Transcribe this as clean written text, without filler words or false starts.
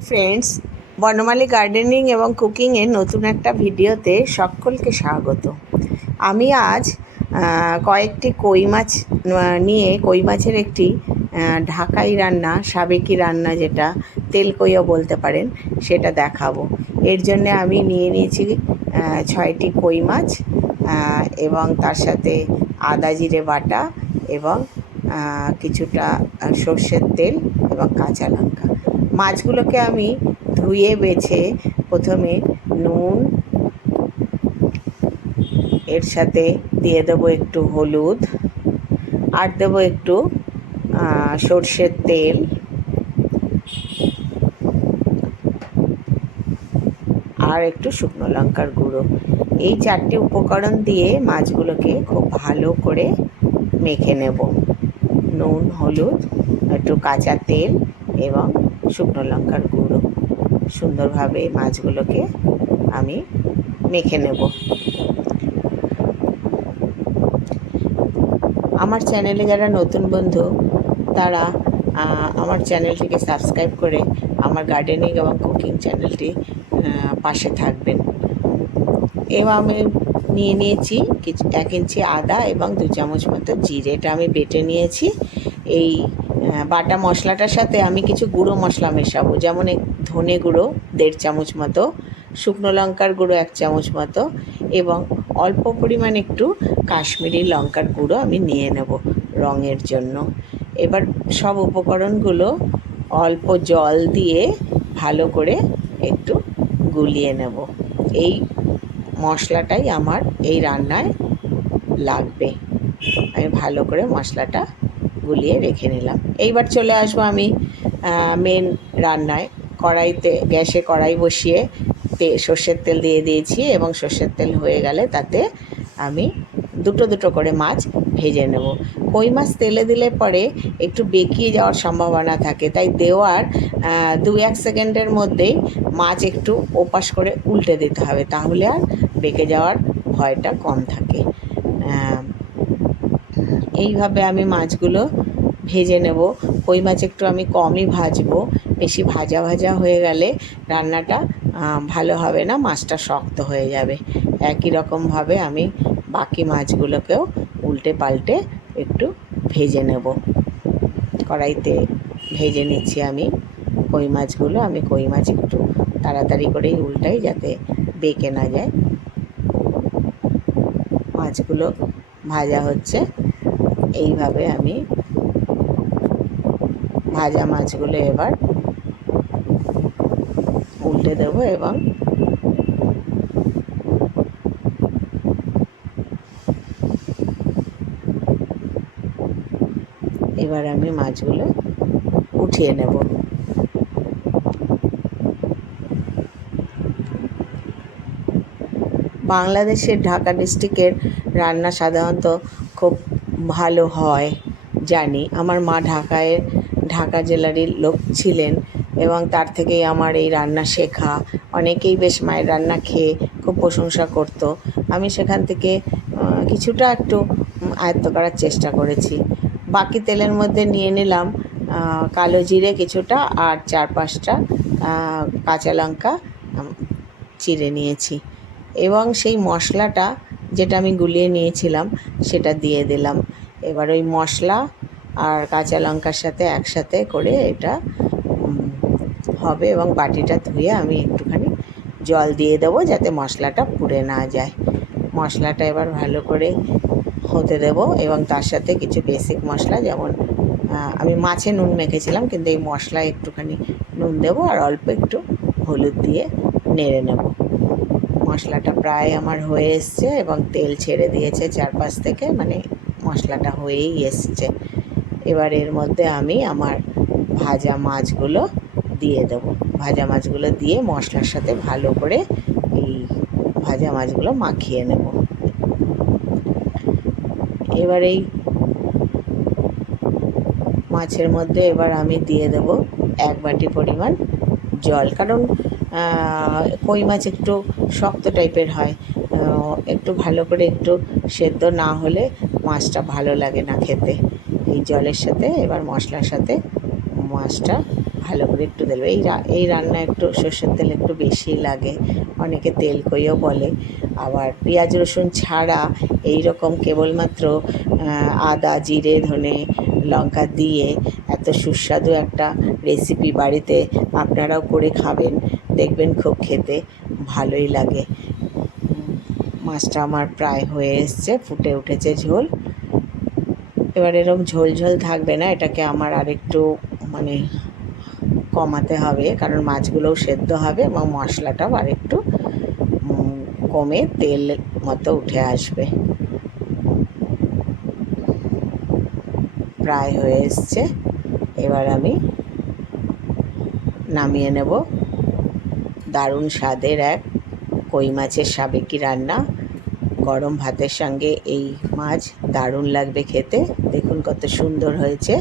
Friends, বনমালী gardening এবং কুকিংয়ের নতুন একটা ভিডিওতে সকলকে স্বাগত। আমি আজ কয়েকটি কই মাছ নিয়ে কই মাছের একটি ঢাকাই রান্না, সাবেকি রান্না, যেটা তেল কইও বলতে পারেন, সেটা দেখাবো। এর জন্য আমি নিয়ে নিয়েছি 6টি কই মাছ এবং তার সাথে আদা জিরে বাটা এবং কিছুটা সর্ষের তেল এবং কাঁচা লঙ্কা। মাছগুলোকে আমি ধুয়ে বেছে প্রথমে নুন, এর সাথে দিয়ে দেবো একটু হলুদ, আর দেবো একটু সর্ষের তেল, আর একটু শুকনো লঙ্কার গুঁড়ো। এই 4টি উপকরণ দিয়ে মাছগুলোকে খুব ভালো করে মেখে নেব। নুন, হলুদ, একটু কাঁচা তেল এবং শুকনো লঙ্কার গুঁড়ো। সুন্দরভাবে মাছগুলোকে আমি মেখে নেব। আমার চ্যানেলে যারা নতুন বন্ধু, তারা আমার চ্যানেলটিকে সাবস্ক্রাইব করে আমার গার্ডেনিং এবং কুকিং চ্যানেলটি পাশে থাকবেন। এবার আমি নিয়ে নিয়েছি 1 ইঞ্চি আদা এবং 2 চামচ মতো জিরে। এটা আমি বেটে নিয়েছি। এই বাটা মশলাটার সাথে আমি কিছু গুঁড়ো মশলা মেশাবো, যেমন ধনে গুঁড়ো 1.5 চামচ মতো, শুকনো লঙ্কার গুঁড়ো 1 চামচ মতো এবং অল্প পরিমাণ একটু কাশ্মীরি লঙ্কার গুঁড়ো আমি নিয়ে নেব রঙের জন্য। এবার সব উপকরণগুলো অল্প জল দিয়ে ভালো করে একটু গুলিয়ে নেব। এই মশলাটাই আমার এই রান্নায় লাগবে। আমি ভালো করে মশলাটা গুলিয়ে রেখে নিলাম। এইবার চলে আসবো আমি মেন রান্নায়। গ্যাসে কড়াই বসিয়ে সর্ষের তেল দিয়ে দিয়েছি এবং সর্ষের তেল হয়ে গেলে তাতে আমি দুটো করে মাছ ভেজে নেব। কই মাছ তেলে দিলে পরে একটু বেঁকিয়ে যাওয়ার সম্ভাবনা থাকে, তাই দেওয়ার 2-1 সেকেন্ডের মধ্যেই মাছ একটু ওপাশ করে উল্টে দিতে হবে, তাহলে আর বেঁকে যাওয়ার ভয়টা কম থাকে। এইভাবে আমি মাছগুলো ভেজে নেব। কই মাছ একটু আমি কমই ভাজবো, বেশি ভাজা হয়ে গেলে রান্নাটা ভালো হবে না, মাছটা শক্ত হয়ে যাবে। একই রকমভাবে আমি বাকি মাছগুলোকেও উল্টে পাল্টে একটু ভেজে নেব। কড়াইতে ভেজে নিচ্ছি আমি কই মাছগুলো। আমি কই মাছ একটু তাড়াতাড়ি করেই উল্টাই, যাতে বেঁকে না যায়। মাছগুলো ভাজা হচ্ছে। এইভাবে আমি ভাজা মাছগুলো এবার উল্টে দেবো এবং এবার আমি মাছগুলো উঠিয়ে নেব। বাংলাদেশের ঢাকা ডিস্ট্রিক্টের রান্না সাধারণত খুব ভালো হয় জানি। আমার মা ঢাকা জেলারই লোক ছিলেন এবং তার থেকেই আমার এই রান্না শেখা। অনেকেই বেশ মায়ের রান্না খেয়ে খুব প্রশংসা করতো। আমি সেখান থেকে কিছুটা একটু আয়ত্ত করার চেষ্টা করেছি। বাকি তেলের মধ্যে নিয়ে নিলাম কালো জিরে কিছুটা, আর 4-5টা কাঁচা লঙ্কা চিড়ে নিয়েছি এবং সেই মশলাটা যেটা আমি গুলিয়ে নিয়েছিলাম সেটা দিয়ে দিলাম। এবার ওই মশলা আর কাঁচা লঙ্কার সাথে একসাথে করে এটা হবে এবং বাটিটা ধুয়ে আমি একটুখানি জল দিয়ে দেবো, যাতে মশলাটা পুড়ে না যায়। মশলাটা এবার ভালো করে হতে দেব এবং তার সাথে কিছু বেসিক মশলা, যেমন আমি মাছে নুন মেখেছিলাম, কিন্তু এই মশলায় একটুখানি নুন দেবো আর অল্প একটু হলুদ দিয়ে নেড়ে নেব। মশলাটা প্রায় আমার হয়ে এসছে এবং তেল ছেড়ে দিয়েছে 4-5 থেকে, মানে মশলাটা হয়েই এসছে। এবার এর মধ্যে আমি আমার ভাজা মাছগুলো দিয়ে দেবো। ভাজা মাছগুলো দিয়ে মশলার সাথে ভালো করে এই ভাজা মাছগুলো মাখিয়ে নেব। এবার এই মাছের মধ্যে এবার আমি দিয়ে দেব 1 বাটি পরিমাণ জল, কারণ কই মাছ একটু শক্ত টাইপের হয়। একটু ভালো করে একটু সেদ্ধ না হলে মাছটা ভালো লাগে না খেতে। এই জলের সাথে এবার মশলার সাথে মাছটা ভালো করে একটু দেবো। এই রান্না একটু সর্ষের তেল একটু বেশি লাগে, অনেকে তেল কইও বলে। আবার পেঁয়াজ রসুন ছাড়া এই রকম কেবলমাত্র আদা জিরে ধনে লঙ্কা দিয়ে এত সুস্বাদু একটা রেসিপি বাড়িতে আপনারাও করে খাবেন, দেখবেন খুব খেতে ভালোই লাগে। মাছটা আমার প্রায় হয়ে এসছে, ফুটে উঠেছে ঝোল। এবার এরকম ঝোল ঝোল থাকবে না, এটাকে আমার আরেকটু মানে কমাতে হবে, কারণ মাছগুলোও সেদ্ধ হবে এবং মশলাটাও আরেকটু কমে তেল মতো উঠে আসবে। প্রায় হয়ে এসছে, এবার আমি নামিয়ে নেব। দারুণ স্বাদের এক কই মাছের সাবেকি রান্না, গরম ভাতের সঙ্গে এই মাছ দারুণ লাগবে খেতে। দেখুন কত সুন্দর হয়েছে।